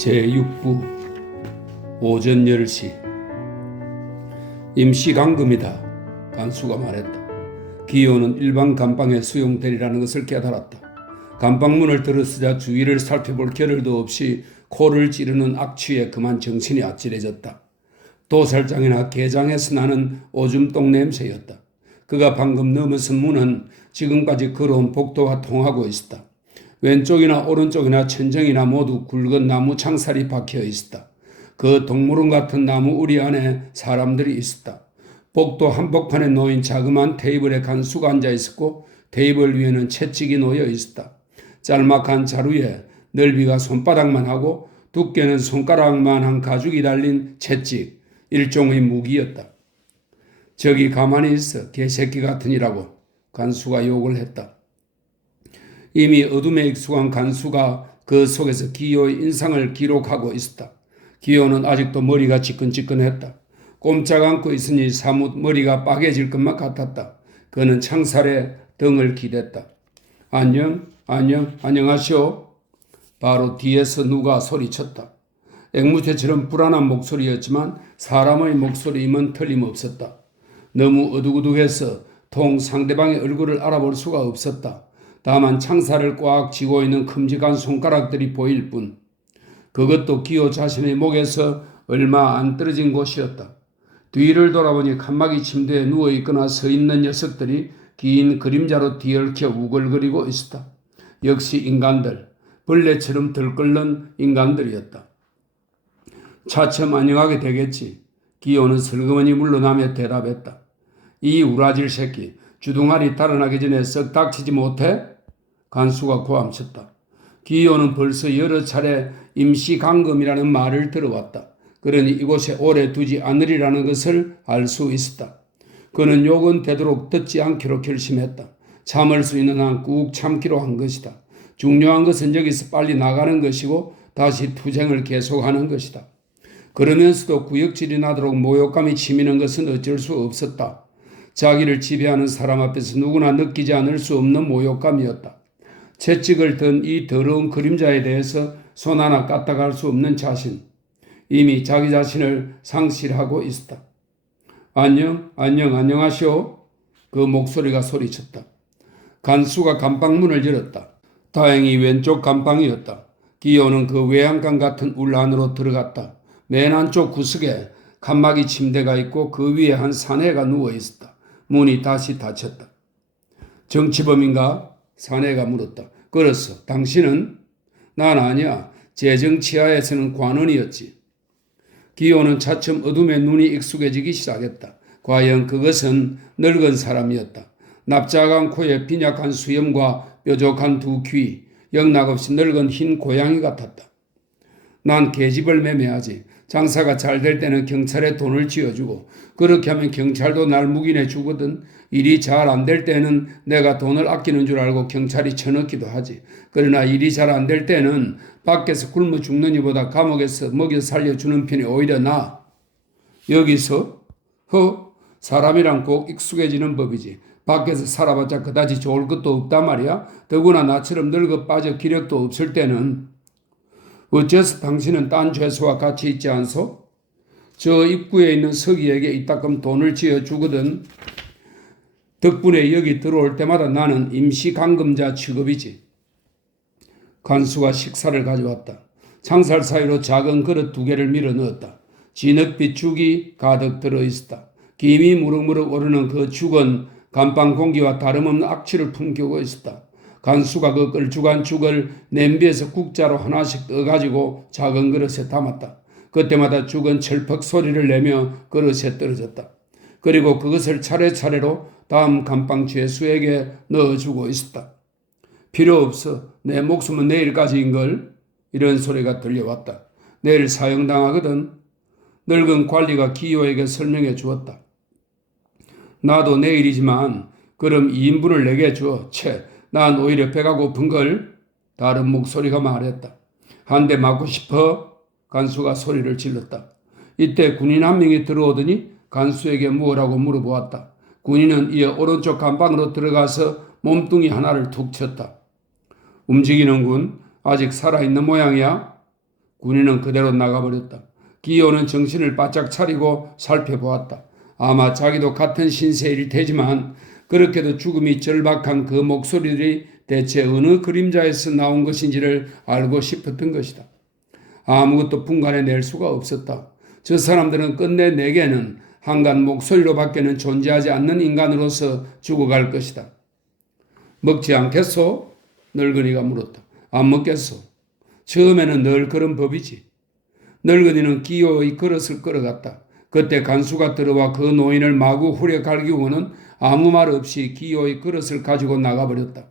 제6부 오전 10시 임시감금이다. 간수가 말했다. 기호는 일반 감방에 수용되리라는 것을 깨달았다. 감방문을 들어서자 주위를 살펴볼 겨를도 없이 코를 찌르는 악취에 그만 정신이 아찔해졌다. 도살장이나 게장에서 나는 오줌똥 냄새였다. 그가 방금 넘어선 문은 지금까지 걸어온 복도와 통하고 있었다. 왼쪽이나 오른쪽이나 천정이나 모두 굵은 나무 창살이 박혀 있었다. 그 동물원 같은 나무 우리 안에 사람들이 있었다. 복도 한복판에 놓인 자그마한 테이블에 간수가 앉아 있었고 테이블 위에는 채찍이 놓여 있었다. 짤막한 자루에 넓이가 손바닥만 하고 두께는 손가락만한 가죽이 달린 채찍, 일종의 무기였다. 저기 가만히 있어, 개새끼 같으니라고 간수가 욕을 했다. 이미 어둠에 익숙한 간수가 그 속에서 기호의 인상을 기록하고 있었다. 기호는 아직도 머리가 지끈지끈했다. 꼼짝 않고 있으니 사뭇 머리가 빠개질 것만 같았다. 그는 창살에 등을 기댔다. 안녕하시오. 바로 뒤에서 누가 소리쳤다. 앵무새처럼 불안한 목소리였지만 사람의 목소리임은 틀림없었다. 너무 어둑어둑해서 통 상대방의 얼굴을 알아볼 수가 없었다. 다만 창살을 꽉 쥐고 있는 큼직한 손가락들이 보일 뿐. 그것도 기호 자신의 목에서 얼마 안 떨어진 곳이었다. 뒤를 돌아보니 칸막이 침대에 누워있거나 서있는 녀석들이 긴 그림자로 뒤얽혀 우글거리고 있었다. 역시 인간들, 벌레처럼 들끓는 인간들이었다. 차츰 안녕하게 되겠지. 기호는 슬그머니 물러나며 대답했다. 이 우라질 새끼, 주둥아리 달아나기 전에 썩 닥치지 못해? 간수가 고함쳤다. 기호는 벌써 여러 차례 임시감금이라는 말을 들어왔다. 그러니 이곳에 오래 두지 않으리라는 것을 알 수 있었다. 그는 욕은 되도록 듣지 않기로 결심했다. 참을 수 있는 한 꾹 참기로 한 것이다. 중요한 것은 여기서 빨리 나가는 것이고 다시 투쟁을 계속하는 것이다. 그러면서도 구역질이 나도록 모욕감이 치미는 것은 어쩔 수 없었다. 자기를 지배하는 사람 앞에서 누구나 느끼지 않을 수 없는 모욕감이었다. 채찍을 든 이 더러운 그림자에 대해서 손 하나 까딱할 수 없는 자신. 이미 자기 자신을 상실하고 있었다. 안녕하시오. 그 목소리가 소리쳤다. 간수가 감방문을 열었다. 다행히 왼쪽 감방이었다. 기호는 그 외양간 같은 울 안으로 들어갔다. 맨 안쪽 구석에 칸막이 침대가 있고 그 위에 한 사내가 누워 있었다. 문이 다시 닫혔다. 정치범인가? 사내가 물었다. 그렇소. 당신은? 난 아니야. 재정치하에서는 관원이었지. 기호는 차츰 어둠에 눈이 익숙해지기 시작했다. 과연 그것은 늙은 사람이었다. 납작한 코에 빈약한 수염과 뾰족한 두 귀, 영락없이 늙은 흰 고양이 같았다. 난 계집을 매매하지. 장사가 잘 될 때는 경찰에 돈을 쥐어주고 그렇게 하면 경찰도 날 묵인해 주거든. 일이 잘 안 될 때는 내가 돈을 아끼는 줄 알고 경찰이 쳐넣기도 하지. 그러나 일이 잘 안 될 때는 밖에서 굶어 죽는 이보다 감옥에서 먹여 살려주는 편이 오히려 나아. 여기서? 사람이란 꼭 익숙해지는 법이지. 밖에서 살아봤자 그다지 좋을 것도 없단 말이야. 더구나 나처럼 늙어 빠져 기력도 없을 때는. 어째서 당신은 딴 죄수와 같이 있지 않소? 저 입구에 있는 서기에게 이따금 돈을 쥐어주거든. 덕분에 여기 들어올 때마다 나는 임시감금자 취급이지. 간수가 식사를 가져왔다. 창살 사이로 작은 그릇 2개를 밀어 넣었다. 진흙빛 죽이 가득 들어있었다. 김이 무럭무럭 오르는 그 죽은 감방 공기와 다름없는 악취를 품기고 있었다. 간수가 그 걸쭉한 죽을 냄비에서 국자로 하나씩 떠가지고 작은 그릇에 담았다. 그때마다 죽은 철퍽 소리를 내며 그릇에 떨어졌다. 그리고 그것을 차례차례로 다음 감방 죄수에게 넣어주고 있었다. 필요 없어. 내 목숨은 내일까지인걸. 이런 소리가 들려왔다. 내일 사형당하거든. 늙은 관리가 기호에게 설명해 주었다. 나도 내일이지만 그럼 2인분을 내게 줘. 난 오히려 배가 고픈걸. 다른 목소리가 말했다. 한 대 맞고 싶어? 간수가 소리를 질렀다. 이때 군인 한 명이 들어오더니 간수에게 뭐라고 물어보았다. 군인은 이에 오른쪽 감방으로 들어가서 몸뚱이 하나를 툭 쳤다. 움직이는군. 아직 살아있는 모양이야? 군인은 그대로 나가버렸다. 기호는 정신을 바짝 차리고 살펴보았다. 아마 자기도 같은 신세일 테지만 그렇게도 죽음이 절박한 그 목소리들이 대체 어느 그림자에서 나온 것인지를 알고 싶었던 것이다. 아무것도 분간해낼 수가 없었다. 저 사람들은 끝내 내게는 한간 목소리로 밖에는 존재하지 않는 인간으로서 죽어갈 것이다. 먹지 않겠소? 늙은이가 물었다. 안 먹겠소. 처음에는 늘 그런 법이지. 늙은이는 기호의 그릇을 끌어갔다. 그때 간수가 들어와 그 노인을 마구 후려 갈기고는 아무 말 없이 기호의 그릇을 가지고 나가버렸다.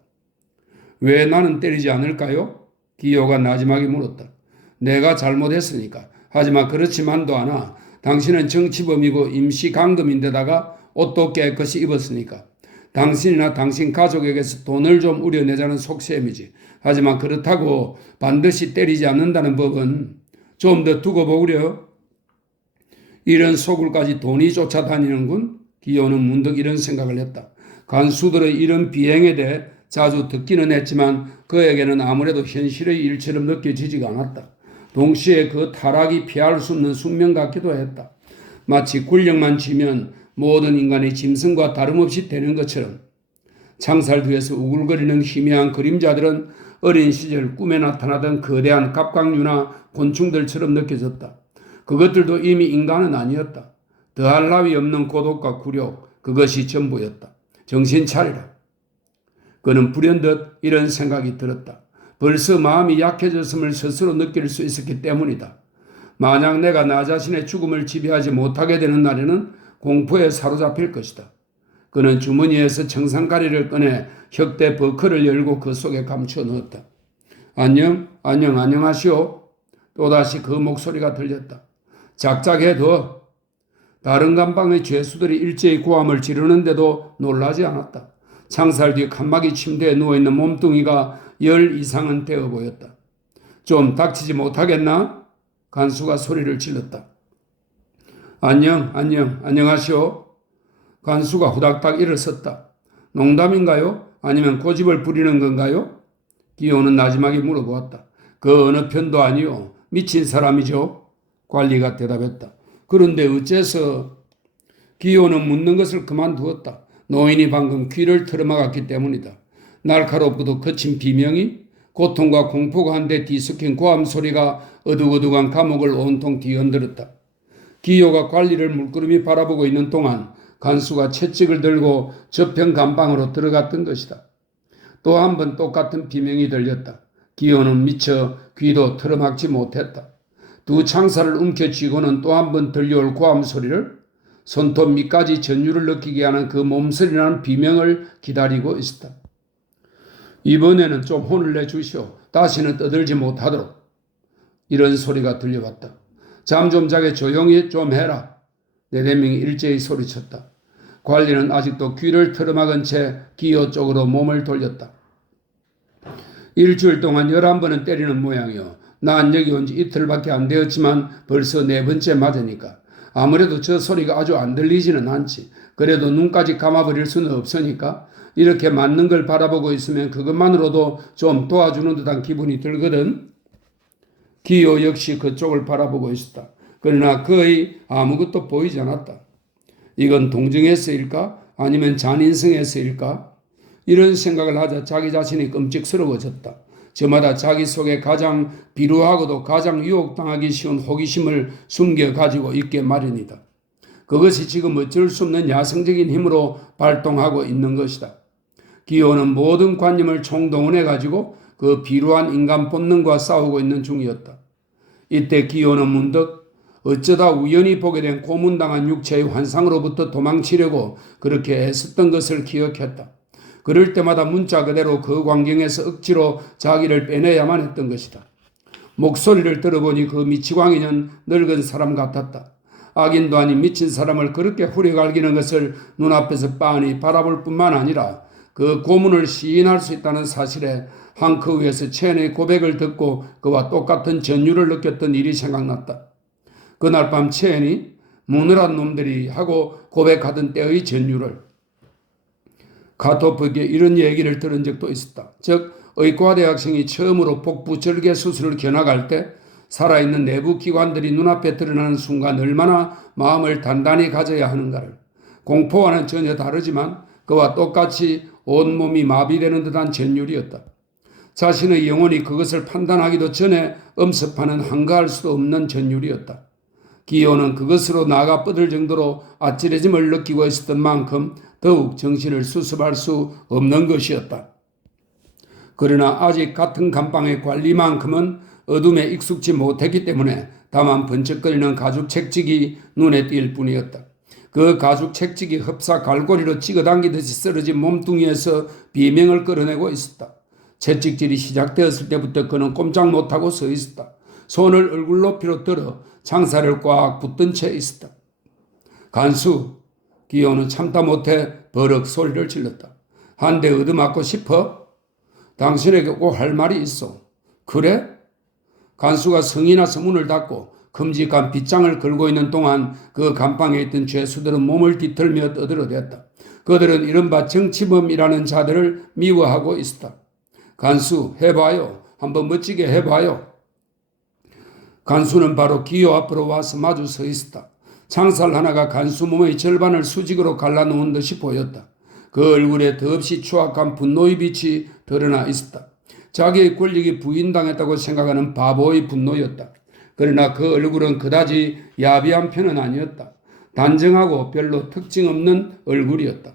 왜 나는 때리지 않을까요? 기호가 나지막에 물었다. 내가 잘못했으니까. 하지만 그렇지만도 않아. 당신은 정치범이고 임시감금인데다가 옷도 깨끗이 입었으니까. 당신이나 당신 가족에게서 돈을 좀 우려내자는 속셈이지. 하지만 그렇다고 반드시 때리지 않는다는 법은 좀 더 두고 보구려. 이런 소굴까지 돈이 쫓아다니는군. 기호는 문득 이런 생각을 했다. 간수들의 이런 비행에 대해 자주 듣기는 했지만 그에게는 아무래도 현실의 일처럼 느껴지지가 않았다. 동시에 그 타락이 피할 수 없는 숙명 같기도 했다. 마치 권력만 쥐면 모든 인간의 짐승과 다름없이 되는 것처럼 창살 뒤에서 우글거리는 희미한 그림자들은 어린 시절 꿈에 나타나던 거대한 갑각류나 곤충들처럼 느껴졌다. 그것들도 이미 인간은 아니었다. 더할 나위 없는 고독과 굴욕, 그것이 전부였다. 정신 차리라. 그는 불현듯 이런 생각이 들었다. 벌써 마음이 약해졌음을 스스로 느낄 수 있었기 때문이다. 만약 내가 나 자신의 죽음을 지배하지 못하게 되는 날에는 공포에 사로잡힐 것이다. 그는 주머니에서 청산가리를 꺼내 혁대 버클을 열고 그 속에 감추어 넣었다. 안녕하시오. 또다시 그 목소리가 들렸다. 작작해둬. 다른 감방의 죄수들이 일제히 고함을 지르는데도 놀라지 않았다. 창살 뒤 칸막이 침대에 누워있는 몸뚱이가 10 이상은 되어 보였다. 좀 닥치지 못하겠나? 간수가 소리를 질렀다. 안녕하시오. 간수가 후닥닥 일어섰다. 농담인가요? 아니면 고집을 부리는 건가요? 기호는 나지막에 물어보았다. 그 어느 편도 아니요. 미친 사람이죠. 관리가 대답했다. 그런데 어째서? 기호는 묻는 것을 그만두었다. 노인이 방금 귀를 틀어막았기 때문이다. 날카롭고도 거친 비명이 고통과 공포가 한데 뒤섞인 고함 소리가 어둑어둑한 감옥을 온통 뒤흔들었다. 기호가 관리를 물끄러미 바라보고 있는 동안 간수가 채찍을 들고 저편 감방으로 들어갔던 것이다. 또 한 번 똑같은 비명이 들렸다. 기호는 미처 귀도 틀어막지 못했다. 두 창살을 움켜쥐고는 또 한 번 들려올 고함 소리를 손톱 밑까지 전율을 느끼게 하는 그 몸서리라는 비명을 기다리고 있었다. 이번에는 좀 혼을 내주시오. 다시는 떠들지 못하도록. 이런 소리가 들려왔다. 잠 좀 자게 조용히 좀 해라. 네대명이 일제히 소리쳤다. 관리는 아직도 귀를 틀어막은 채 기호 쪽으로 몸을 돌렸다. 일주일 동안 11번은 때리는 모양이요. 난 여기 온 지 이틀밖에 안 되었지만 벌써 4번째 맞으니까. 아무래도 저 소리가 아주 안 들리지는 않지. 그래도 눈까지 감아버릴 수는 없으니까 이렇게 맞는 걸 바라보고 있으면 그것만으로도 좀 도와주는 듯한 기분이 들거든. 기호 역시 그쪽을 바라보고 있었다. 그러나 거의 아무것도 보이지 않았다. 이건 동정에서일까? 아니면 잔인성에서일까? 이런 생각을 하자 자기 자신이 끔찍스러워졌다. 저마다 자기 속에 가장 비루하고도 가장 유혹당하기 쉬운 호기심을 숨겨가지고 있게 마련이다. 그것이 지금 어쩔 수 없는 야성적인 힘으로 발동하고 있는 것이다. 기호는 모든 관념을 총동원해가지고 그 비루한 인간 본능과 싸우고 있는 중이었다. 이때 기호는 문득 어쩌다 우연히 보게 된 고문당한 육체의 환상으로부터 도망치려고 그렇게 애썼던 것을 기억했다. 그럴 때마다 문자 그대로 그 광경에서 억지로 자기를 빼내야만 했던 것이다. 목소리를 들어보니 그 미치광이는 늙은 사람 같았다. 악인도 아닌 미친 사람을 그렇게 후려갈기는 것을 눈앞에서 빤히 바라볼 뿐만 아니라 그 고문을 시인할 수 있다는 사실에 항크 위에서 체인의 고백을 듣고 그와 똑같은 전율을 느꼈던 일이 생각났다. 그날 밤 체인이 무능한 놈들이 하고 고백하던 때의 전율을 카토프에게 이런 얘기를 들은 적도 있었다. 즉 의과대학생이 처음으로 복부 절개 수술을 견학할 때 살아있는 내부 기관들이 눈앞에 드러나는 순간 얼마나 마음을 단단히 가져야 하는가를. 공포와는 전혀 다르지만 그와 똑같이 온몸이 마비되는 듯한 전율이었다. 자신의 영혼이 그것을 판단하기도 전에 엄습하는 한가할 수도 없는 전율이었다. 기호는 그것으로 나가 뻗을 정도로 아찔해짐을 느끼고 있었던 만큼 더욱 정신을 수습할 수 없는 것이었다. 그러나 아직 같은 감방의 관리만큼은 어둠에 익숙지 못했기 때문에 다만 번쩍거리는 가죽 책찍이 눈에 띌 뿐이었다. 그 가죽 책찍이 흡사 갈고리로 찍어당기듯이 쓰러진 몸뚱이에서 비명을 끌어내고 있었다. 채찍질이 시작되었을 때부터 그는 꼼짝 못하고 서 있었다. 손을 얼굴 높이로 들어 창살을 꽉 붙든 채 있었다. 간수, 기호는 참다 못해 버럭 소리를 질렀다. 한 대 얻어맞고 싶어? 당신에게 꼭 할 말이 있어. 그래? 간수가 성이 나서 문을 닫고 큼직한 빗장을 걸고 있는 동안 그 감방에 있던 죄수들은 몸을 뒤틀며 떠들어댔다. 그들은 이른바 정치범이라는 자들을 미워하고 있었다. 간수, 해봐요. 한번 멋지게 해봐요. 간수는 바로 기호 앞으로 와서 마주 서 있었다. 창살 하나가 간수 몸의 절반을 수직으로 갈라놓은 듯이 보였다. 그 얼굴에 더없이 추악한 분노의 빛이 드러나 있었다. 자기의 권력이 부인당했다고 생각하는 바보의 분노였다. 그러나 그 얼굴은 그다지 야비한 편은 아니었다. 단정하고 별로 특징 없는 얼굴이었다.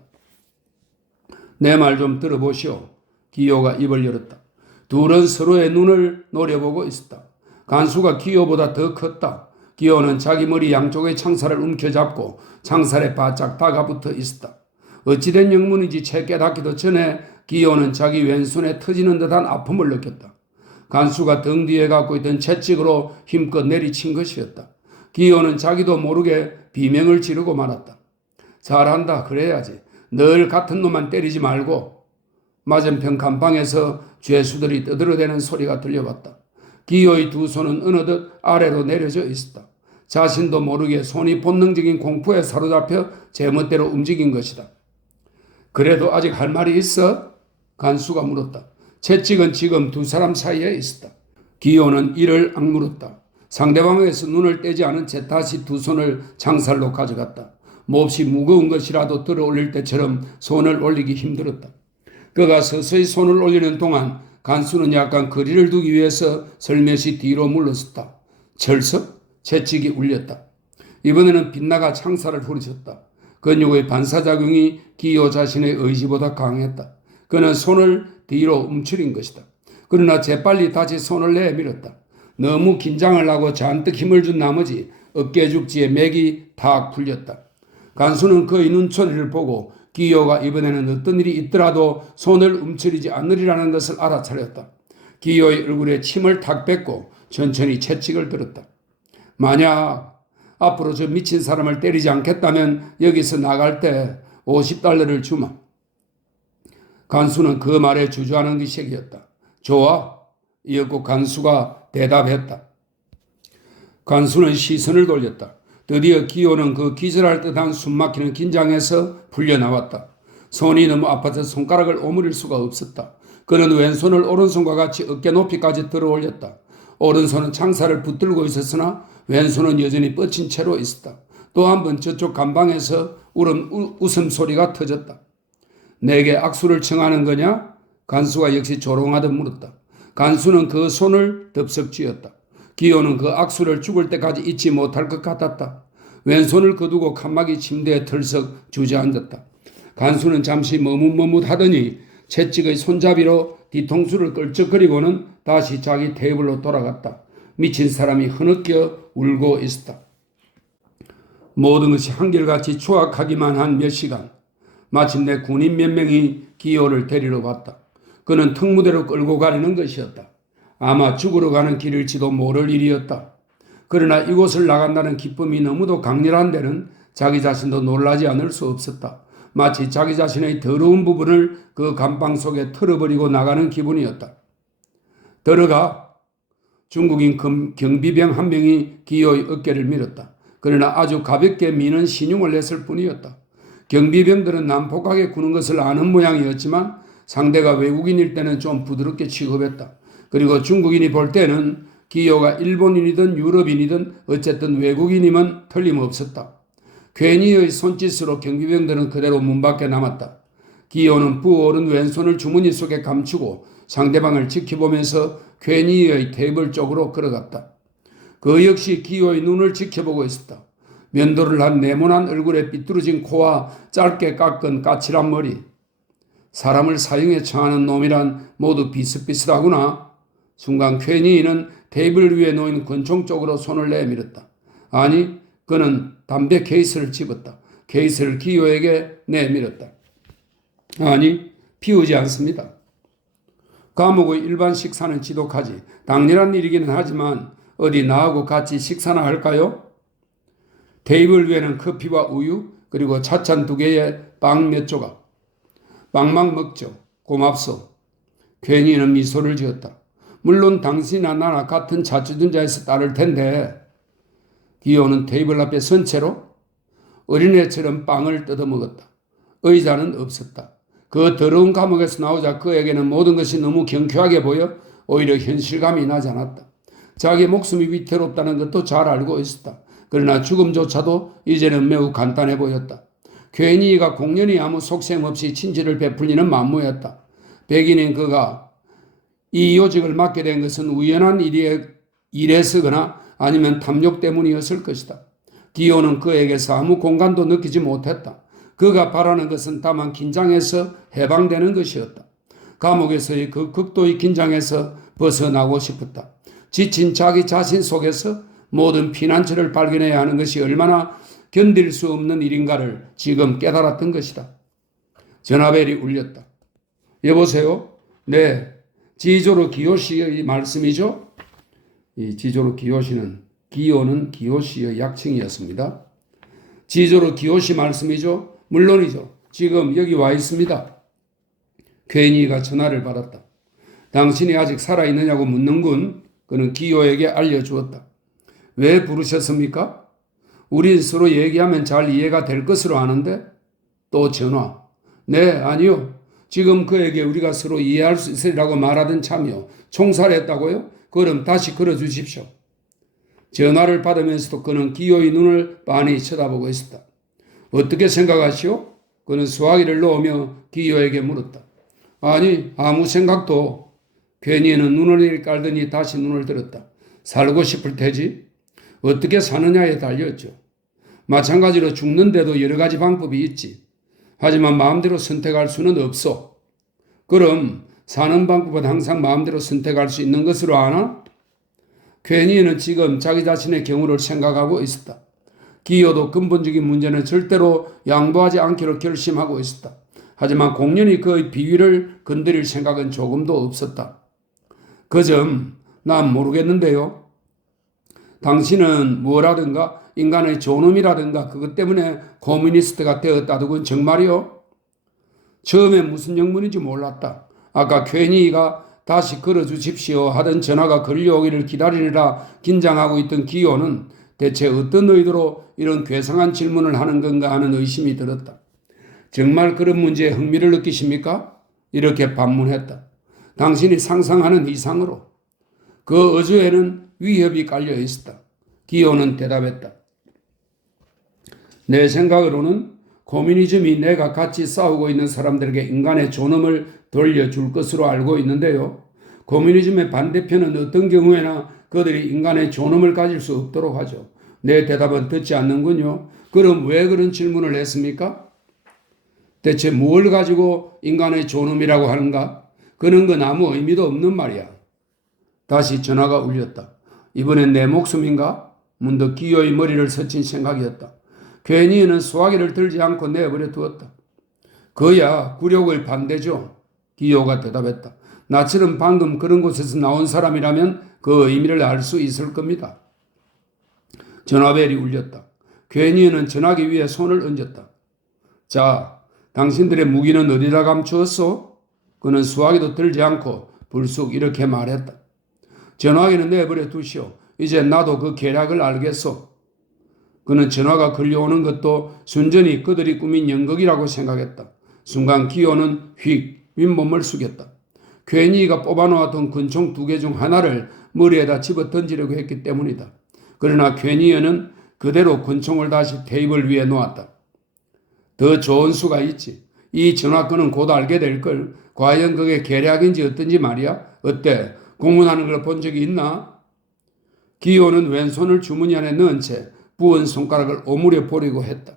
내 말 좀 들어보시오. 기호가 입을 열었다. 둘은 서로의 눈을 노려보고 있었다. 간수가 기호보다 더 컸다. 기호는 자기 머리 양쪽의 창살을 움켜잡고 창살에 바짝 다가붙어 있었다. 어찌된 영문인지 채 깨닫기도 전에 기호는 자기 왼손에 터지는 듯한 아픔을 느꼈다. 간수가 등 뒤에 갖고 있던 채찍으로 힘껏 내리친 것이었다. 기호는 자기도 모르게 비명을 지르고 말았다. 잘한다, 그래야지. 늘 같은 놈만 때리지 말고. 맞은편 감방에서 죄수들이 떠들어대는 소리가 들려왔다. 기호의 두 손은 어느덧 아래로 내려져 있었다. 자신도 모르게 손이 본능적인 공포에 사로잡혀 제멋대로 움직인 것이다. 그래도 아직 할 말이 있어? 간수가 물었다. 채찍은 지금 두 사람 사이에 있었다. 기호는 이를 악물었다. 상대방에서 눈을 떼지 않은 채 다시 두 손을 창살로 가져갔다. 몹시 무거운 것이라도 들어 올릴 때처럼 손을 올리기 힘들었다. 그가 서서히 손을 올리는 동안 간수는 약간 거리를 두기 위해서 설мет이 뒤로 물러섰다. 철썩 채찍이 울렸다. 이번에는 빗나가 창살을 후려쳤다. 근육의 반사작용이 기호 자신의 의지보다 강했다. 그는 손을 뒤로 움츠린 것이다. 그러나 재빨리 다시 손을 내밀었다. 너무 긴장을 하고 잔뜩 힘을 준 나머지 어깨 죽지에 맥이 탁 풀렸다. 간수는 그의 눈초리를 보고 기호가 이번에는 어떤 일이 있더라도 손을 움츠리지 않으리라는 것을 알아차렸다. 기호의 얼굴에 침을 탁 뱉고 천천히 채찍을 들었다. 만약 앞으로 저 미친 사람을 때리지 않겠다면 여기서 나갈 때 $50를 주마. 간수는 그 말에 주저하는 기색이었다. 좋아. 이었고 간수가 대답했다. 간수는 시선을 돌렸다. 드디어 기호는 그 기절할 듯한 숨막히는 긴장에서 풀려나왔다. 손이 너무 아파서 손가락을 오므릴 수가 없었다. 그는 왼손을 오른손과 같이 어깨 높이까지 들어 올렸다. 오른손은 창살을 붙들고 있었으나 왼손은 여전히 뻗친 채로 있었다. 또 한 번 저쪽 감방에서 웃음소리가 터졌다. 내게 악수를 청하는 거냐? 간수가 역시 조롱하듯 물었다. 간수는 그 손을 덥석 쥐었다. 기호는 그 악수를 죽을 때까지 잊지 못할 것 같았다. 왼손을 거두고 칸막이 침대에 털썩 주저앉았다. 간수는 잠시 머뭇머뭇하더니 채찍의 손잡이로 뒤통수를 끌적거리고는 다시 자기 테이블로 돌아갔다. 미친 사람이 흐느껴 울고 있었다. 모든 것이 한결같이 추악하기만 한 몇 시간. 마침내 군인 몇 명이 기호를 데리러 왔다. 그는 특무대로 끌고 가려는 것이었다. 아마 죽으러 가는 길일지도 모를 일이었다. 그러나 이곳을 나간다는 기쁨이 너무도 강렬한 데는 자기 자신도 놀라지 않을 수 없었다. 마치 자기 자신의 더러운 부분을 그 감방 속에 털어버리고 나가는 기분이었다. 들어가. 중국인 경비병 한 명이 기호의 어깨를 밀었다. 그러나 아주 가볍게 미는 신용을 했을 뿐이었다. 경비병들은 난폭하게 구는 것을 아는 모양이었지만 상대가 외국인일 때는 좀 부드럽게 취급했다. 그리고 중국인이 볼 때는 기요가 일본인이든 유럽인이든 어쨌든 외국인임은 틀림없었다. 괜히의 손짓으로 경비병들은 그대로 문 밖에 남았다. 기요는 부어오른 왼손을 주머니 속에 감추고 상대방을 지켜보면서 괜히의 테이블 쪽으로 걸어갔다. 그 역시 기요의 눈을 지켜보고 있었다. 면도를 한 네모난 얼굴에 삐뚤어진 코와 짧게 깎은 까칠한 머리. 사람을 사형에 처하는 놈이란 모두 비슷비슷하구나. 순간 괜히는 테이블 위에 놓인 권총 쪽으로 손을 내밀었다. 아니, 그는 담배 케이스를 집었다. 케이스를 기요에게 내밀었다. 아니, 피우지 않습니다. 감옥의 일반 식사는 지독하지 당연한 일이기는 하지만 어디 나하고 같이 식사나 할까요? 테이블 위에는 커피와 우유 그리고 차찬 2개의 빵 몇 조각. 빵만 먹죠. 고맙소. 괜히는 미소를 지었다. 물론 당신이나 나나 같은 자주둔자에서 따를 텐데. 기요는 테이블 앞에 선 채로 어린애처럼 빵을 뜯어먹었다. 의자는 없었다. 그 더러운 감옥에서 나오자 그에게는 모든 것이 너무 경쾌하게 보여 오히려 현실감이 나지 않았다. 자기 목숨이 위태롭다는 것도 잘 알고 있었다. 그러나 죽음조차도 이제는 매우 간단해 보였다. 괜히가 공연히 아무 속셈 없이 친절을 베풀리는 만무였다. 백인인 그가 이 요직을 맡게 된 것은 우연한 일에서거나 아니면 탐욕 때문이었을 것이다. 기요는 그에게서 아무 공간도 느끼지 못했다. 그가 바라는 것은 다만 긴장해서 해방되는 것이었다. 감옥에서의 그 극도의 긴장에서 벗어나고 싶었다. 지친 자기 자신 속에서 모든 피난처를 발견해야 하는 것이 얼마나 견딜 수 없는 일인가를 지금 깨달았던 것이다. 전화벨이 울렸다. 여보세요? 네, 지조로 기요시의 말씀이죠? 이 지조로 기요시는 기요는 기요시의 약칭이었습니다. 지조로 기요시 말씀이죠? 물론이죠. 지금 여기 와 있습니다. 괜히가 전화를 받았다. 당신이 아직 살아있느냐고 묻는군. 그는 기요에게 알려주었다. 왜 부르셨습니까? 우린 서로 얘기하면 잘 이해가 될 것으로 아는데 또 전화. 네, 아니요. 지금 그에게 우리가 서로 이해할 수 있으리라고 말하던 참이요. 총살했다고요? 그럼 다시 걸어주십시오. 전화를 받으면서도 그는 기요의 눈을 빤히 쳐다보고 있었다. 어떻게 생각하시오? 그는 수화기를 놓으며 기요에게 물었다. 아니, 아무 생각도. 괜히는 눈을 깔더니 다시 눈을 들었다. 살고 싶을 테지? 어떻게 사느냐에 달렸죠. 마찬가지로 죽는데도 여러 가지 방법이 있지. 하지만 마음대로 선택할 수는 없어. 그럼 사는 방법은 항상 마음대로 선택할 수 있는 것으로 아나? 괜히는 지금 자기 자신의 경우를 생각하고 있었다. 기요도 근본적인 문제는 절대로 양보하지 않기로 결심하고 있었다. 하지만 공연히 그의 비위를 건드릴 생각은 조금도 없었다. 그 점 난 모르겠는데요. 당신은 뭐라든가 인간의 존엄이라든가 그것 때문에 커뮤니스트가 되었다더군 정말이요? 처음에 무슨 영문인지 몰랐다. 아까 괜히가 다시 걸어주십시오 하던 전화가 걸려오기를 기다리느라 긴장하고 있던 기요는 대체 어떤 의도로 이런 괴상한 질문을 하는 건가 하는 의심이 들었다. 정말 그런 문제에 흥미를 느끼십니까? 이렇게 반문했다. 당신이 상상하는 이상으로. 그 어조에는 위협이 깔려 있었다. 기요는 대답했다. 내 생각으로는 코뮤니즘이 내가 같이 싸우고 있는 사람들에게 인간의 존엄을 돌려줄 것으로 알고 있는데요. 코뮤니즘의 반대편은 어떤 경우에나 그들이 인간의 존엄을 가질 수 없도록 하죠. 내 대답은 듣지 않는군요. 그럼 왜 그런 질문을 했습니까? 대체 뭘 가지고 인간의 존엄이라고 하는가? 그런 건 아무 의미도 없는 말이야. 다시 전화가 울렸다. 이번엔 내 목숨인가? 문득 기요의 머리를 스친 생각이었다. 괜히는 수화기를 들지 않고 내버려 두었다. 그야 굴욕의 반대죠. 기요가 대답했다. 나처럼 방금 그런 곳에서 나온 사람이라면 그 의미를 알 수 있을 겁니다. 전화벨이 울렸다. 괜히는 전화기 위에 손을 얹었다. 자, 당신들의 무기는 어디다 감추었소? 그는 수화기도 들지 않고 불쑥 이렇게 말했다. 전화기는 내버려 두시오. 이제 나도 그 계략을 알겠소. 그는 전화가 걸려오는 것도 순전히 그들이 꾸민 연극이라고 생각했다. 순간 기요는 휙 윗몸을 숙였다. 괜히가 뽑아놓았던 근총 2개 중 하나를 머리에다 집어 던지려고 했기 때문이다. 그러나 괜히는 그대로 권총을 다시 테이블 위에 놓았다. 더 좋은 수가 있지. 이 전화건은 곧 알게 될 걸. 과연 그게 계략인지 어떤지 말이야. 어때? 공문하는 걸 본 적이 있나? 기호는 왼손을 주머니 안에 넣은 채 부은 손가락을 오므려 보려고 했다.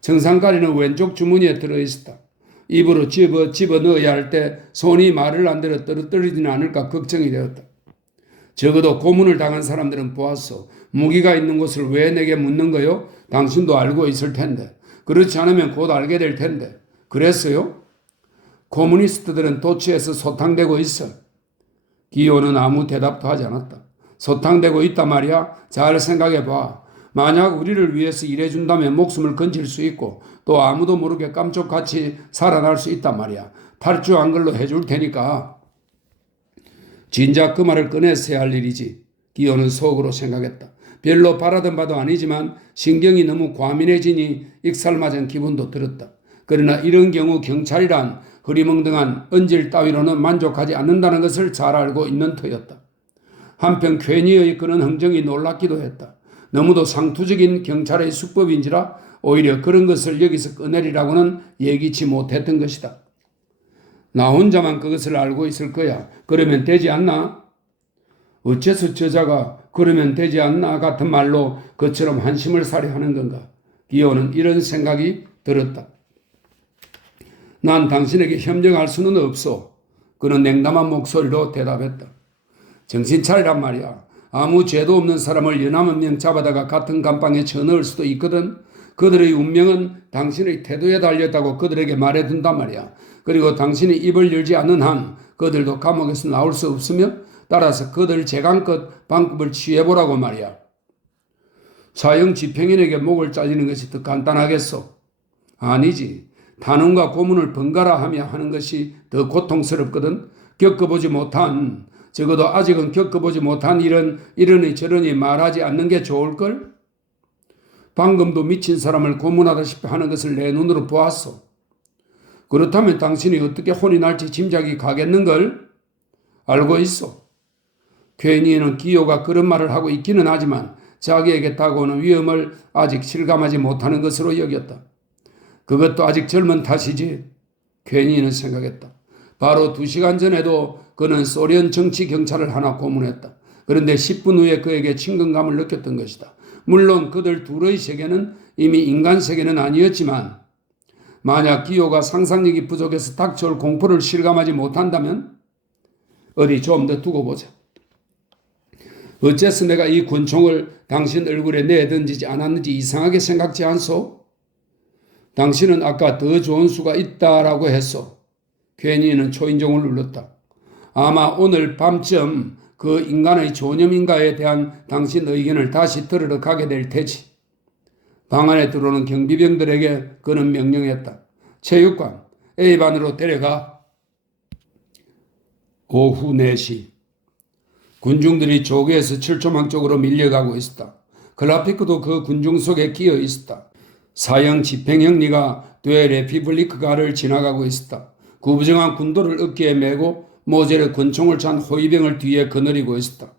정상가리는 왼쪽 주머니에 들어있었다. 입으로 집어 넣어야 할 때 손이 말을 안 들어 떨어뜨리지는 않을까 걱정이 되었다. 적어도 고문을 당한 사람들은 보았어. 무기가 있는 곳을 왜 내게 묻는 거요? 당신도 알고 있을 텐데. 그렇지 않으면 곧 알게 될 텐데. 그랬어요? 코뮤니스트들은 도처에서 소탕되고 있어. 기호는 아무 대답도 하지 않았다. 소탕되고 있단 말이야? 잘 생각해봐. 만약 우리를 위해서 일해준다면 목숨을 건질 수 있고 또 아무도 모르게 깜짝같이 살아날 수 있단 말이야. 탈주한 걸로 해줄 테니까. 진작 그 말을 꺼냈어야 할 일이지. 기호는 속으로 생각했다. 별로 바라던 바도 아니지만 신경이 너무 과민해지니 익살맞은 기분도 들었다. 그러나 이런 경우 경찰이란 흐리멍덩한 언질 따위로는 만족하지 않는다는 것을 잘 알고 있는 터였다. 한편 괜히의 그런 흥정이 놀랍기도 했다. 너무도 상투적인 경찰의 수법인지라 오히려 그런 것을 여기서 꺼내리라고는 예기치 못했던 것이다. 나 혼자만 그것을 알고 있을 거야. 그러면 되지 않나? 어째서 저자가 그러면 되지 않나 같은 말로 그처럼 한심을 사려 하는 건가? 기호는 이런 생각이 들었다. 난 당신에게 협력할 수는 없어. 그는 냉담한 목소리로 대답했다. 정신 차리란 말이야. 아무 죄도 없는 사람을 연함 명 잡아다가 같은 감방에 쳐넣을 수도 있거든. 그들의 운명은 당신의 태도에 달렸다고 그들에게 말해둔단 말이야. 그리고 당신이 입을 열지 않는 한 그들도 감옥에서 나올 수 없으며 따라서 그들 재간껏 방법을 취해보라고 말이야. 사형 집행인에게 목을 잘리는 것이 더 간단하겠소? 아니지. 탄원과 고문을 번갈아 하며 하는 것이 더 고통스럽거든. 적어도 아직은 겪어보지 못한 이러니 저러니 말하지 않는 게 좋을걸? 방금도 미친 사람을 고문하다시피 하는 것을 내 눈으로 보았소. 그렇다면 당신이 어떻게 혼이 날지 짐작이 가겠는걸? 알고 있어. 괜히는 기호가 그런 말을 하고 있기는 하지만 자기에게 다가오는 위험을 아직 실감하지 못하는 것으로 여겼다. 그것도 아직 젊은 탓이지. 괜히는 생각했다. 바로 2시간 전에도 그는 소련 정치 경찰을 하나 고문했다. 그런데 10분 후에 그에게 친근감을 느꼈던 것이다. 물론 그들 둘의 세계는 이미 인간 세계는 아니었지만 만약 기호가 상상력이 부족해서 닥쳐올 공포를 실감하지 못한다면 어디 좀 더 두고 보자. 어째서 내가 이 권총을 당신 얼굴에 내던지지 않았는지 이상하게 생각지 않소? 당신은 아까 더 좋은 수가 있다라고 했소. 괜히는 초인종을 눌렀다. 아마 오늘 밤쯤 그 인간의 존엄인가에 대한 당신 의견을 다시 들으러 가게 될 테지. 방 안에 들어오는 경비병들에게 그는 명령했다. 체육관 A반으로 데려가. 오후 4시. 군중들이 조개에서 철조망 쪽으로 밀려가고 있었다. 클라피크도 그 군중 속에 끼어 있었다. 사형 집행형리가 되 레피블리크가를 지나가고 있었다. 구부정한 군도를 어깨에 메고 모젤에 권총을 찬 호위병을 뒤에 거느리고 있었다.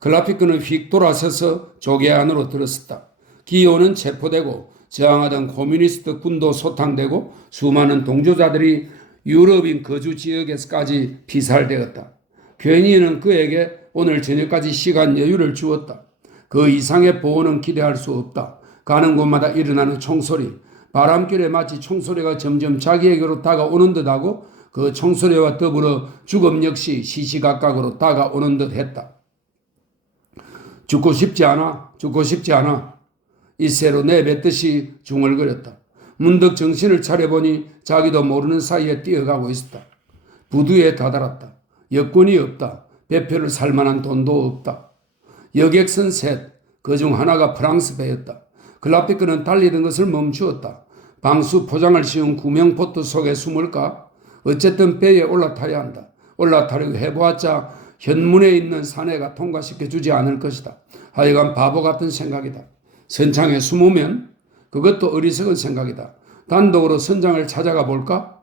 클라피크는 휙 돌아서서 조개 안으로 들었었다. 기호는 체포되고 저항하던 코뮤니스트 군도 소탕되고 수많은 동조자들이 유럽인 거주 지역에서까지 피살되었다. 괜히는 그에게 오늘 저녁까지 시간 여유를 주었다. 그 이상의 보호는 기대할 수 없다. 가는 곳마다 일어나는 총소리, 바람결에 마치 총소리가 점점 자기에게로 다가오는 듯하고 그 총소리와 더불어 죽음 역시 시시각각으로 다가오는 듯 했다. 죽고 싶지 않아. 이새로 내뱉듯이 중얼거렸다. 문득 정신을 차려보니 자기도 모르는 사이에 뛰어가고 있었다. 부두에 다다랐다. 여권이 없다. 배표를 살 만한 돈도 없다. 여객선 셋, 그중 하나가 프랑스 배였다. 클라피크는 달리던 것을 멈추었다. 방수 포장을 씌운 구명보트 속에 숨을까? 어쨌든 배에 올라타야 한다. 올라타려고 해보았자 현문에 있는 사내가 통과시켜주지 않을 것이다. 하여간 바보 같은 생각이다. 선창에 숨으면 그것도 어리석은 생각이다. 단독으로 선장을 찾아가 볼까?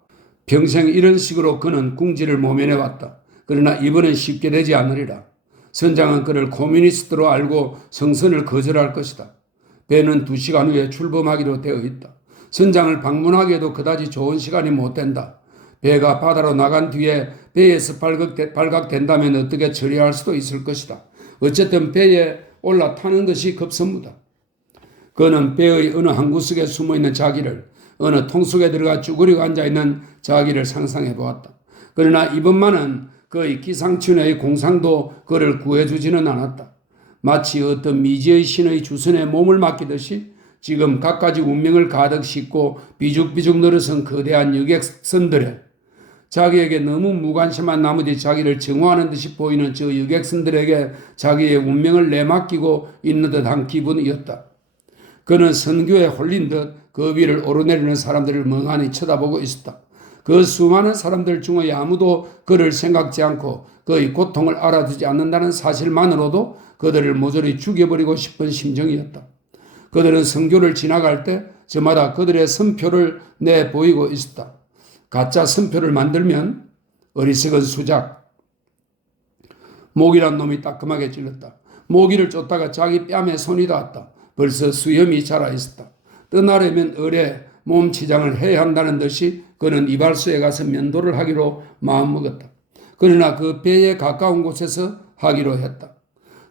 평생 이런 식으로 그는 궁지를 모면해왔다. 그러나 이번엔 쉽게 되지 않으리라. 선장은 그를 코뮤니스트로 알고 성선을 거절할 것이다. 배는 2시간 후에 출범하기로 되어 있다. 선장을 방문하기에도 그다지 좋은 시간이 못 된다. 배가 바다로 나간 뒤에 배에서 발각된다면 어떻게 처리할 수도 있을 것이다. 어쨌든 배에 올라타는 것이 급선무다. 그는 배의 어느 한 구석에 숨어있는 자기를, 어느 통 속에 들어가 쭈그리고 앉아있는 자기를 상상해 보았다. 그러나 이번만은 그의 기상천외의 공상도 그를 구해주지는 않았다. 마치 어떤 미지의 신의 주선에 몸을 맡기듯이 지금 갖가지 운명을 가득 싣고 비죽비죽 늘어선 거대한 여객선들에 자기에게 너무 무관심한 나머지 자기를 정화하는 듯이 보이는 저 여객선들에게 자기의 운명을 내맡기고 있는 듯한 기분이었다. 그는 선교에 홀린 듯 그 위를 오르내리는 사람들을 멍하니 쳐다보고 있었다. 그 수많은 사람들 중에 아무도 그를 생각지 않고 그의 고통을 알아주지 않는다는 사실만으로도 그들을 모조리 죽여버리고 싶은 심정이었다. 그들은 선교를 지나갈 때 저마다 그들의 선표를 내보이고 있었다. 가짜 선표를 만들면 어리석은 수작. 모기란 놈이 따끔하게 찔렀다. 모기를 쫓다가 자기 뺨에 손이 닿았다. 벌써 수염이 자라 있었다. 떠나려면 을에 몸치장을 해야 한다는 듯이 그는 이발소에 가서 면도를 하기로 마음먹었다. 그러나 그 배에 가까운 곳에서 하기로 했다.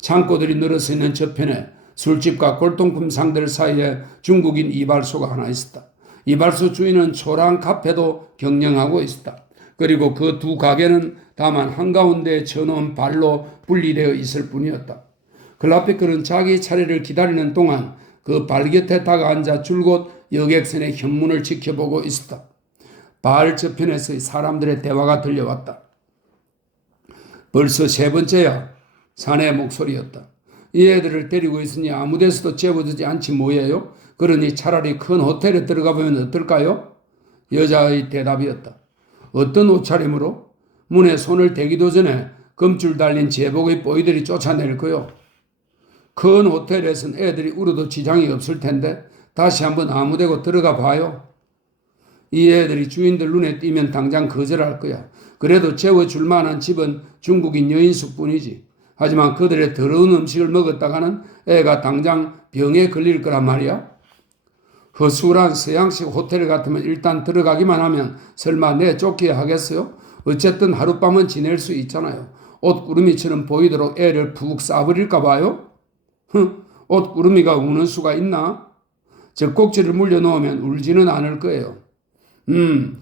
창고들이 늘어서 있는 저편에 술집과 골동품 상들 사이에 중국인 이발소가 하나 있었다. 이발소 주인은 초라한 카페도 경영하고 있었다. 그리고 그 두 가게는 다만 한가운데에 쳐놓은 발로 분리되어 있을 뿐이었다. 클라피크는 자기 차례를 기다리는 동안 그 발 곁에 다가앉아 줄곧 여객선의 현문을 지켜보고 있었다. 발 저편에서 사람들의 대화가 들려왔다. 벌써 3번째야. 사내의 목소리였다. 이 애들을 데리고 있으니 아무 데서도 재워두지 않지 뭐예요? 그러니 차라리 큰 호텔에 들어가 보면 어떨까요? 여자의 대답이었다. 어떤 옷차림으로? 문에 손을 대기도 전에 금줄 달린 제복의 보이들이 쫓아낼 거요. 큰 호텔에선 애들이 울어도 지장이 없을 텐데 다시 한번 아무데고 들어가 봐요. 이 애들이 주인들 눈에 띄면 당장 거절할 거야. 그래도 재워줄 만한 집은 중국인 여인숙뿐이지. 하지만 그들의 더러운 음식을 먹었다가는 애가 당장 병에 걸릴 거란 말이야. 허술한 서양식 호텔 같으면 일단 들어가기만 하면 설마 내쫓기야 하겠어요? 어쨌든 하룻밤은 지낼 수 있잖아요. 옷구르미처럼 보이도록 애를 푹 싸버릴까 봐요? 옷구르미가 우는 수가 있나? 젖꼭지를 물려놓으면 울지는 않을 거예요.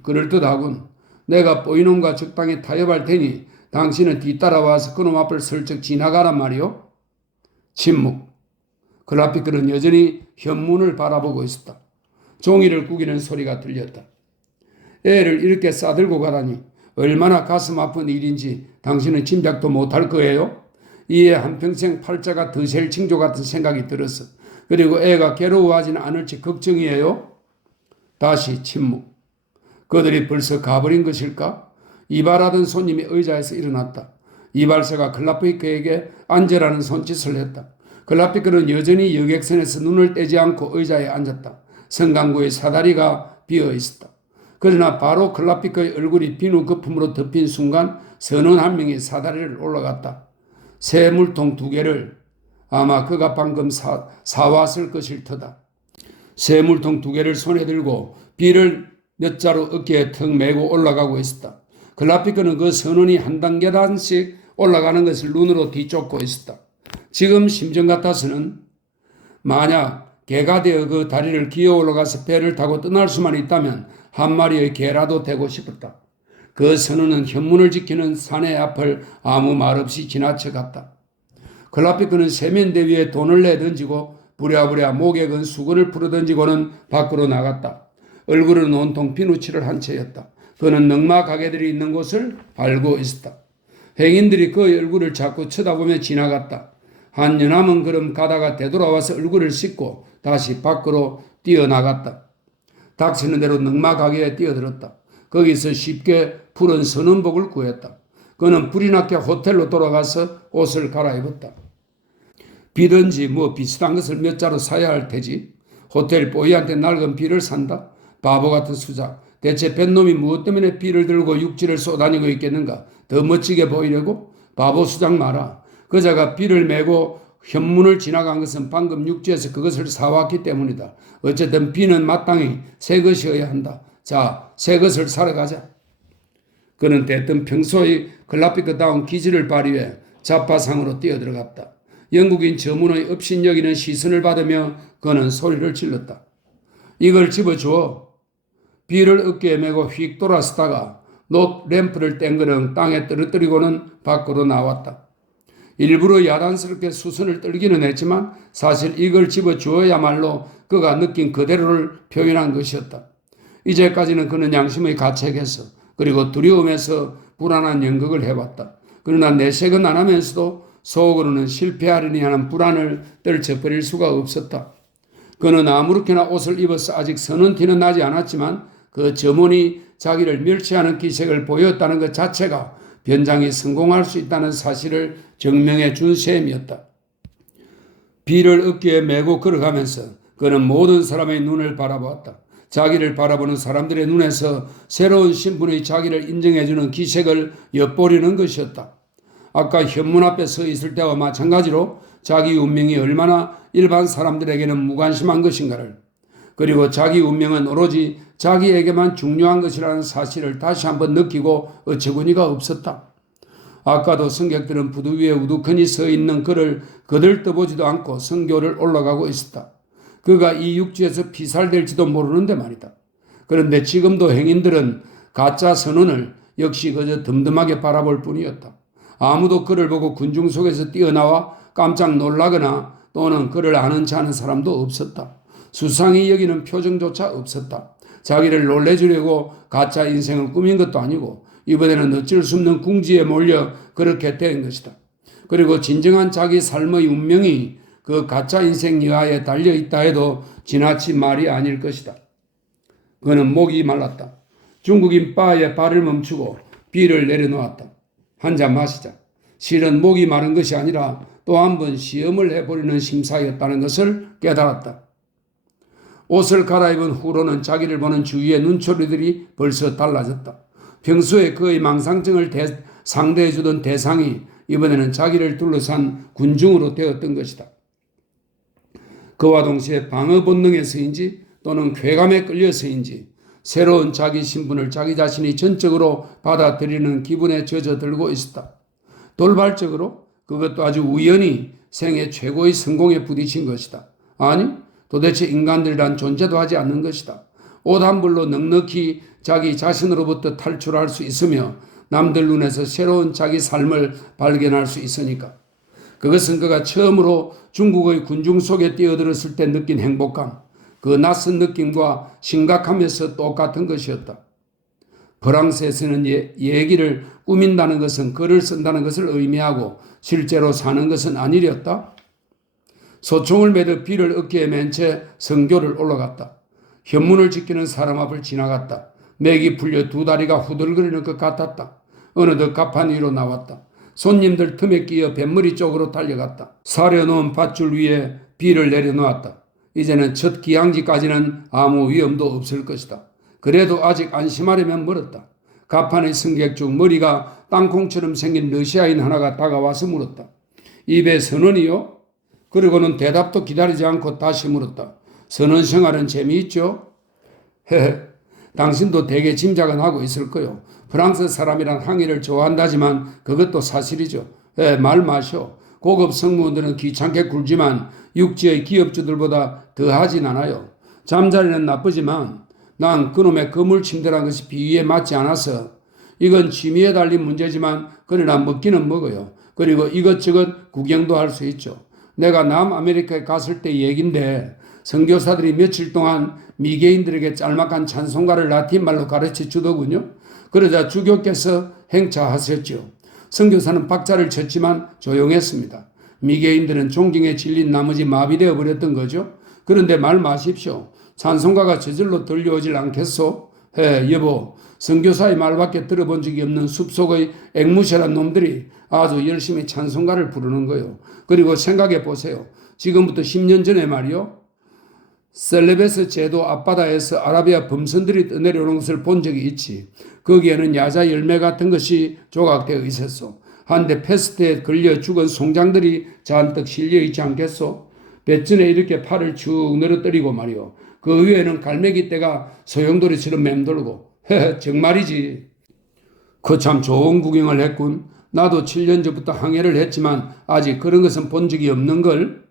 그럴듯하군. 내가 보이놈과 적당히 타협할 테니 당신은 뒤따라와서 그놈 앞을 슬쩍 지나가란 말이요. 침묵. 클라피크는 여전히 현문을 바라보고 있었다. 종이를 구기는 소리가 들렸다. 애를 이렇게 싸들고 가다니 얼마나 가슴 아픈 일인지 당신은 짐작도 못할 거예요. 이에 한평생 팔자가 드셀 징조 같은 생각이 들었어. 그리고 애가 괴로워하지는 않을지 걱정이에요. 다시 침묵. 그들이 벌써 가버린 것일까? 이발하던 손님이 의자에서 일어났다. 이발사가 클라피크에게 앉으라는 손짓을 했다. 클라피크는 여전히 여객선에서 눈을 떼지 않고 의자에 앉았다. 성강구의 사다리가 비어 있었다. 그러나 바로 클라피크의 얼굴이 비누 거품으로 덮인 순간 선원 한 명이 사다리를 올라갔다. 새 물통 2개를 아마 그가 방금 사왔을 것일 터다. 새 물통 2개를 손에 들고 비를 몇 자루 어깨에 턱 메고 올라가고 있었다. 클라피크는 그 선원이 한 단계씩 올라가는 것을 눈으로 뒤쫓고 있었다. 지금 심정 같아서는 만약 개가 되어 그 다리를 기어 올라가서 배를 타고 떠날 수만 있다면 한 마리의 개라도 되고 싶었다. 그 선원은 현문을 지키는 사내 앞을 아무 말 없이 지나쳐갔다. 클라피크는 세면대 위에 돈을 내던지고 부랴부랴 목에 건 수건을 풀어던지고는 밖으로 나갔다. 얼굴은 온통 비누칠을 한 채였다. 그는 넉마 가게들이 있는 곳을 알고 있었다. 행인들이 그의 얼굴을 자꾸 쳐다보며 지나갔다. 한 여남은 그럼 가다가 되돌아와서 얼굴을 씻고 다시 밖으로 뛰어나갔다. 닥치는 대로 넉마 가게에 뛰어들었다. 거기서 쉽게 푸른 선원복을 구했다. 그는 불이 나게 호텔로 돌아가서 옷을 갈아입었다. 비든지 비슷한 것을 몇 자루 사야 할 테지. 호텔 보이한테 낡은 비를 산다. 바보 같은 수작. 대체 뱃놈이 무엇 때문에 비를 들고 육지를 쏘다니고 있겠는가? 더 멋지게 보이려고? 바보 수작 마라. 그자가 비를 메고 현문을 지나간 것은 방금 육지에서 그것을 사왔기 때문이다. 어쨌든 비는 마땅히 새 것이어야 한다. 자, 새 것을 사러 가자. 그는 대뜸 평소의 글라피크다운 기질을 발휘해 잡화상으로 뛰어들어갔다. 영국인 저문의 업신여기는 시선을 받으며 그는 소리를 질렀다. 이걸 집어주어. 비를 어깨에 메고 휙 돌아서다가 놋 램프를 땡그렁 땅에 떨어뜨리고는 밖으로 나왔다. 일부러 야단스럽게 수선을 떨기는 했지만 사실 이걸 집어주어야말로 그가 느낀 그대로를 표현한 것이었다. 이제까지는 그는 양심의 가책에서 그리고 두려움에서 불안한 연극을 해왔다. 그러나 내색은 안 하면서도 속으로는 실패하려니 하는 불안을 떨쳐버릴 수가 없었다. 그는 아무렇게나 옷을 입어서 아직 서는 티는 나지 않았지만 그 점원이 자기를 멸치하는 기색을 보였다는 것 자체가 변장이 성공할 수 있다는 사실을 증명해 준 셈이었다. 비를 어깨에 메고 걸어가면서 그는 모든 사람의 눈을 바라보았다. 자기를 바라보는 사람들의 눈에서 새로운 신분의 자기를 인정해주는 기색을 엿보려는 것이었다. 아까 현문 앞에 서 있을 때와 마찬가지로 자기 운명이 얼마나 일반 사람들에게는 무관심한 것인가를, 그리고 자기 운명은 오로지 자기에게만 중요한 것이라는 사실을 다시 한번 느끼고 어처구니가 없었다. 아까도 승객들은 부두 위에 우두커니 서 있는 그를 거들떠보지도 않고 선교를 올라가고 있었다. 그가 이 육지에서 피살될지도 모르는데 말이다. 그런데 지금도 행인들은 가짜 선원을 역시 그저 덤덤하게 바라볼 뿐이었다. 아무도 그를 보고 군중 속에서 뛰어나와 깜짝 놀라거나 또는 그를 아는 체 하는 사람도 없었다. 수상히 여기는 표정조차 없었다. 자기를 놀래주려고 가짜 인생을 꾸민 것도 아니고 이번에는 어쩔 수 없는 궁지에 몰려 그렇게 된 것이다. 그리고 진정한 자기 삶의 운명이 그 가짜 인생 여하에 달려있다 해도 지나친 말이 아닐 것이다. 그는 목이 말랐다. 중국인 바에 발을 멈추고 비를 내려놓았다. 한 잔 마시자. 실은 목이 마른 것이 아니라 또 한 번 시험을 해보려는 심사였다는 것을 깨달았다. 옷을 갈아입은 후로는 자기를 보는 주위의 눈초리들이 벌써 달라졌다. 평소에 그의 망상증을 상대해주던 대상이 이번에는 자기를 둘러싼 군중으로 되었던 것이다. 그와 동시에 방어 본능에서인지 또는 쾌감에 끌려서인지 새로운 자기 신분을 자기 자신이 전적으로 받아들이는 기분에 젖어들고 있었다. 돌발적으로 그것도 아주 우연히 생애 최고의 성공에 부딪힌 것이다. 아니, 도대체 인간들이란 존재도 하지 않는 것이다. 옷 한 벌로 넉넉히 자기 자신으로부터 탈출할 수 있으며 남들 눈에서 새로운 자기 삶을 발견할 수 있으니까. 그것은 그가 처음으로 중국의 군중 속에 뛰어들었을 때 느낀 행복감, 그 낯선 느낌과 심각함에서 똑같은 것이었다. 프랑스에서는 얘기를 꾸민다는 것은 글을 쓴다는 것을 의미하고 실제로 사는 것은 아니렸다. 소총을 매듯 비를 어깨에 맨 채 성교를 올라갔다. 현문을 지키는 사람 앞을 지나갔다. 맥이 풀려 두 다리가 후들거리는 것 같았다. 어느덧 갑판 위로 나왔다. 손님들 틈에 끼어 뱃머리 쪽으로 달려갔다. 사려놓은 밧줄 위에 비를 내려놓았다. 이제는 첫 기항지까지는 아무 위험도 없을 것이다. 그래도 아직 안심하려면 멀었다. 갑판의 승객 중 머리가 땅콩처럼 생긴 러시아인 하나가 다가와서 물었다. 입에 선언이요? 그리고는 대답도 기다리지 않고 다시 물었다. 선언 생활은 재미있죠? 헤헤, 당신도 대개 짐작은 하고 있을 거요. 프랑스 사람이란 항해를 좋아한다지만 그것도 사실이죠. 말 마셔. 고급 승무원들은 귀찮게 굴지만 육지의 기업주들보다 더 하진 않아요. 잠자리는 나쁘지만 난 그놈의 그물 침대란 것이 비위에 맞지 않아서 이건 취미에 달린 문제지만 그러나 먹기는 먹어요. 그리고 이것저것 구경도 할 수 있죠. 내가 남아메리카에 갔을 때 얘긴데 선교사들이 며칠 동안 미개인들에게 짤막한 찬송가를 라틴말로 가르쳐 주더군요. 그러자 주교께서 행차하셨죠. 선교사는 박자를 쳤지만 조용했습니다. 미개인들은 존경에 질린 나머지 마비되어 버렸던 거죠. 그런데 말 마십시오. 찬송가가 저절로 들려오질 않겠소? 여보, 선교사의 말밖에 들어본 적이 없는 숲속의 앵무새란 놈들이 아주 열심히 찬송가를 부르는 거요. 그리고 생각해 보세요. 지금부터 10년 전에 말이요. 셀레베스 제도 앞바다에서 아라비아 범선들이 떠내려오는 것을 본 적이 있지. 거기에는 야자 열매 같은 것이 조각되어 있었어. 한데 패스트에 걸려 죽은 송장들이 잔뜩 실려 있지 않겠소? 배전에 이렇게 팔을 쭉 늘어뜨리고 말이오. 그 위에는 갈매기 떼가 소용돌이처럼 맴돌고. 정말이지. 그 참 좋은 구경을 했군. 나도 7년 전부터 항해를 했지만 아직 그런 것은 본 적이 없는걸.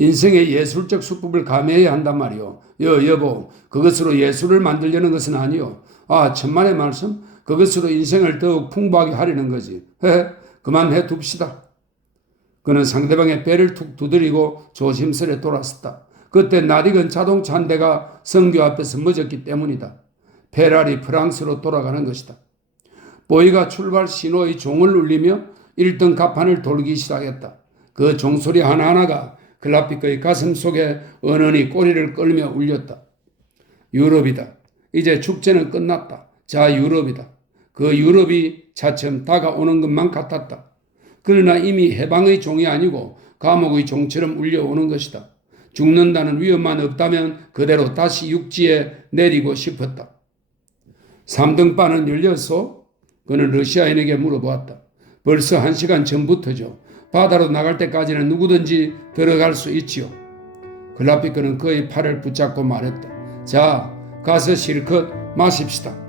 인생의 예술적 수법을 감해야 한단 말이오. 여보, 그것으로 예술을 만들려는 것은 아니오. 아, 천만의 말씀? 그것으로 인생을 더욱 풍부하게 하려는 거지. 그만해 둡시다. 그는 상대방의 배를 툭 두드리고 조심스레 돌았었다. 그때 낯익은 자동차 한 대가 성교 앞에서 멎었기 때문이다. 페라리 프랑스로 돌아가는 것이다. 보이가 출발 신호의 종을 울리며 1등 갑판을 돌기 시작했다. 그 종소리 하나하나가 클라피크의 가슴 속에 은은히 꼬리를 끌며 울렸다. 유럽이다. 이제 축제는 끝났다. 자, 유럽이다. 그 유럽이 차츰 다가오는 것만 같았다. 그러나 이미 해방의 종이 아니고 감옥의 종처럼 울려오는 것이다. 죽는다는 위험만 없다면 그대로 다시 육지에 내리고 싶었다. 3등바는 열렸소? 그는 러시아인에게 물어보았다. 벌써 1시간 전부터죠. 바다로 나갈 때까지는 누구든지 들어갈 수 있지요. 클라피크는 그의 팔을 붙잡고 말했다. 자, 가서 실컷 마십시다.